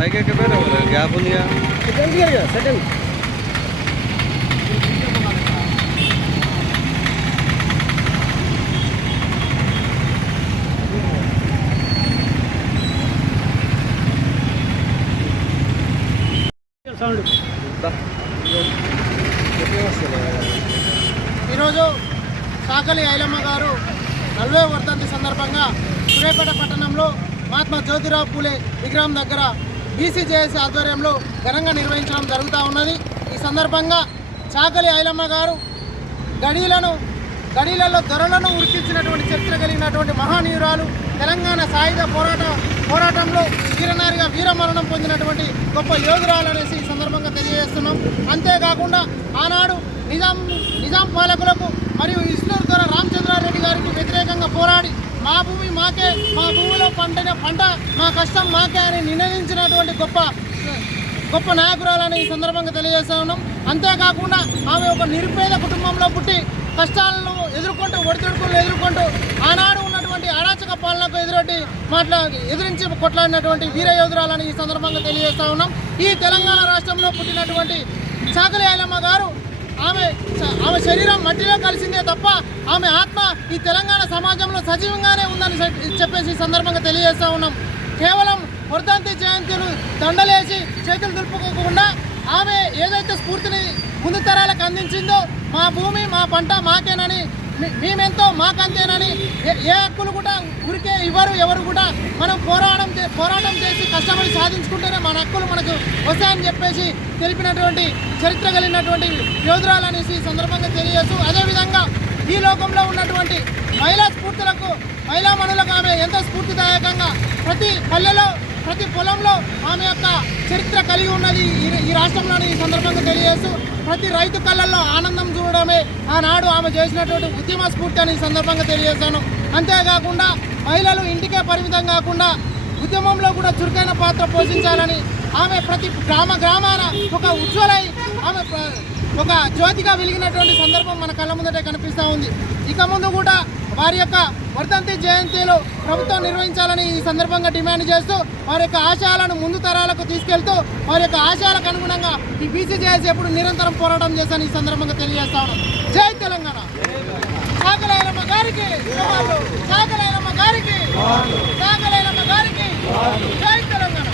పైకి ఎక్కిపోయినా గ్యాప్ ఉందిగా second sound. ఈరోజు సాకలి ఐలమ్మ గారు 40వ వర్ధంతి సందర్భంగా సూర్యాపేట పట్టణంలో మహాత్మా జ్యోతిరావు పూలే విగ్రహం దగ్గర బీసీజేఏసీ ఆధ్వర్యంలో ఘనంగా నిర్వహించడం జరుగుతూ ఉన్నది. ఈ సందర్భంగా సాకలి ఐలమ్మ గారు గడీలలో దొరలను ఉరికించినటువంటి చరిత్ర కలిగినటువంటి మహానీయురాలు, తెలంగాణ సాయుధ పోరాటంలో వీరనారిగా వీరమరణం పొందినటువంటి గొప్ప యోధురాలు అనేసి ఈ సందర్భంగా తెలియజేస్తున్నాం. అంతేకాకుండా ఆనాడు నిజాం పాలకులకు మరియు ఇస్నూరు దొర రామచంద్రారెడ్డి గారికి వ్యతిరేకంగా పోరాడి మా భూమి మాకే, మా భూమిలో పండిన పంట మా కష్టం మాకే అని నినదించినటువంటి గొప్ప నాయకురాలని ఈ సందర్భంగా తెలియజేస్తా ఉన్నాం. అంతేకాకుండా ఆమె ఒక నిరుపేద కుటుంబంలో పుట్టి కష్టాలను ఎదుర్కొంటూ ఒడిదుడుకులను ఎదుర్కొంటూ ఆనాడు ఉన్నటువంటి అరాచక పాలనకు ఎదిరించి కొట్లాడినటువంటి వీర యోధురాలని ఈ సందర్భంగా తెలియజేస్తా ఉన్నాం. ఈ తెలంగాణ రాష్ట్రంలో పుట్టినటువంటి సాకలి ఐలమ్మ గారు ఆమె శరీరం మట్టిలో కలిసిందే తప్ప ఆమె ఆత్మ ఈ తెలంగాణ సమాజంలో సజీవంగానే ఉందని చెప్పేసి ఈ సందర్భంగా తెలియజేస్తా ఉన్నాం. కేవలం వర్ధంతి జయంతులు దండలేసి చేతులు దులుపుకోకుండా ఆమె ఏదైతే స్ఫూర్తిని ముందు తరాలకు అందించిందో మా భూమి మా పంట మాకేనని, మేమెంతో మాకంతేనని, ఏ హక్కులు కూడా ఊరికే ఇవ్వరు ఎవరు కూడా, మనం పోరాటం చేసి కష్టపడి సాధించుకుంటేనే మన హక్కులు మనకు వస్తాయని చెప్పేసి తెలిపినటువంటి చరిత్ర కలిగినటువంటి యోధురాలనేసి ఈ సందర్భంగా తెలియజేస్తూ, అదేవిధంగా ఈ లోకంలో ఉన్నటువంటి మహిళా స్ఫూర్తులకు, మహిళా మనులకు ఆమె ఎంతో స్ఫూర్తిదాయకంగా ప్రతి పల్లెలో ప్రతి పొలంలో ఆమె యొక్క చరిత్ర కలిగి ఉన్నది ఈ రాష్ట్రంలోని ఈ సందర్భంగా తెలియజేస్తూ, ప్రతి రైతు కళ్ళల్లో ఆనందం చూడడమే ఆనాడు ఆమె చేసినటువంటి ఉద్యమ స్ఫూర్తి అని ఈ సందర్భంగా తెలియజేశాను. అంతేకాకుండా మహిళలు ఇంటికే పరిమితం కాకుండా ఉద్యమంలో కూడా చురుకైన పాత్ర పోషించాలని ఆమె ప్రతి గ్రామాన ఒక ఉజ్వలై ఆమె ఒక జ్యోతిగా వెలిగినటువంటి సందర్భం మన కళ్ళ ముందటే కనిపిస్తూ ఉంది. ఇక ముందు కూడా వారి యొక్క వర్ధంతి జయంతిలో ప్రభుత్వం నిర్వహించాలని ఈ సందర్భంగా డిమాండ్ చేస్తూ వారి యొక్క ఆశయాలను ముందు తరాలకు తీసుకెళ్తూ వారి యొక్క ఆశయాలకు అనుగుణంగా ఈ బీసీజేఏసీ ఎప్పుడు నిరంతరం పోరాటం చేశాను ఈ సందర్భంగా తెలియజేస్తా ఉన్నాం. జై తెలంగాణ. సాకలి ఐలమ్మ గారికి, సాకలి ఐలమ్మ గారికి, సాకలి ఐలమ్మ గారికి, జై తెలంగాణ.